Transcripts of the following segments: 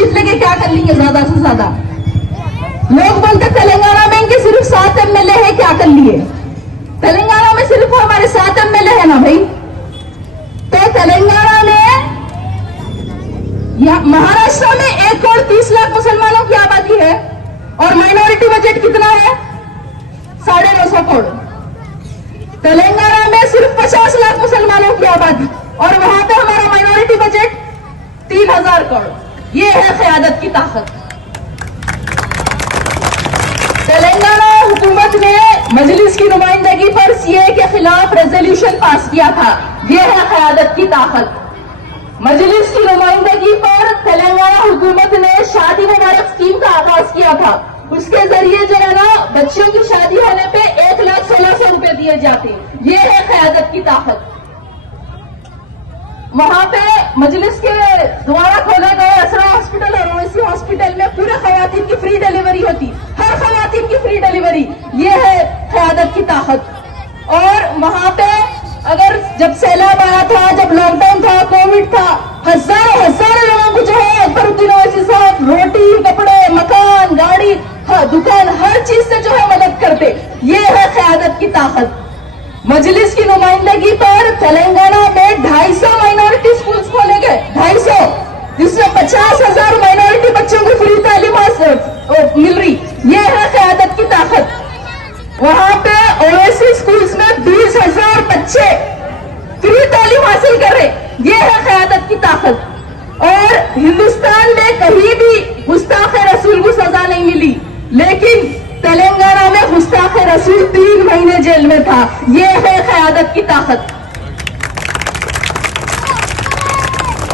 Seat लेके क्या कर लेंगे ज्यादा से ज्यादा। लोग बोलते तेलंगाना में इनके सिर्फ 7 MLA है, क्या कर लिए? तेलंगाना में सिर्फ हमारे 7 MLA है ना भाई। तो तेलंगाना में महाराष्ट्र में 1 करोड़ 30 लाख मुसलमानों की आबादी है और माइनॉरिटी बजट कितना है? 950 करोड़। तेलंगाना में सिर्फ 50 लाख मुसलमानों की आबादी और वहां पे हमारा माइनॉरिटी बजट 3000 करोड़। ये है क़यादत की ताकत। तेलंगाना हुकूमत ने मजलिस की नुमाइंदगी पर सीए के खिलाफ रेजोल्यूशन पास किया था। ये है क़यादत की ताकत। मजलिस की नुमाइंदगी पर तेलंगाना हुकूमत ने शादी मुबारक स्कीम का आगाज किया था। उसके जरिए जो है ना बच्चों की शादी होने पे 1,16,000 रुपए दिए जाते। ये है क़यादत की ताकत। वहां पे मजलिस के द्वारा खोले गए असरा हॉस्पिटल और ओवैसी हॉस्पिटल में पूरे खवातीन की फ्री डिलीवरी होती, हर खवातीन की फ्री डिलीवरी। ये है क़यादत की ताकत। और वहां पे अगर जब सैलाब आया था, जब लॉकडाउन था, कोविड था, हजारों लोगों को जो है अकबरुद्दीन ओवैसी साहब रोटी, कपड़े, मकान, गाड़ी, दुकान, हर चीज से जो है मदद करते। ये है क़यादत की ताकत। मजलिस की नुमाइंदगी पर तेलंगाना में 250 माइनॉरिटी स्कूल्स खोले गए, 250, जिसमें 50,000 माइनॉरिटी बच्चों को फ्री तालीम मिल रही। ये है क़यादत की ताकत। वहां पे ओवैसी स्कूल्स में 20,000 बच्चे फ्री तालीम हासिल कर रहे। ये है क़यादत की ताकत। और हिंदुस्तान में कहीं भी गुस्ताख रसूल को सजा नहीं मिली, लेकिन तेलंगाना में गुस्ताख रसूल 3 महीने जेल में था। ये है क़यादत की ताकत।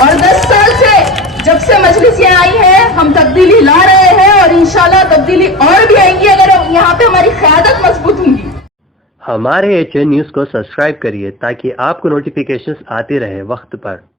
और 10 साल से जब से मजलिस ये आई है, हम तब्दीली ला रहे हैं और इंशाल्लाह तब्दीली और भी आएंगी अगर यहाँ पे हमारी क़यादत मजबूत होगी। हमारे HN न्यूज़ को सब्सक्राइब करिए ताकि आपको नोटिफिकेशंस आते रहे वक्त पर।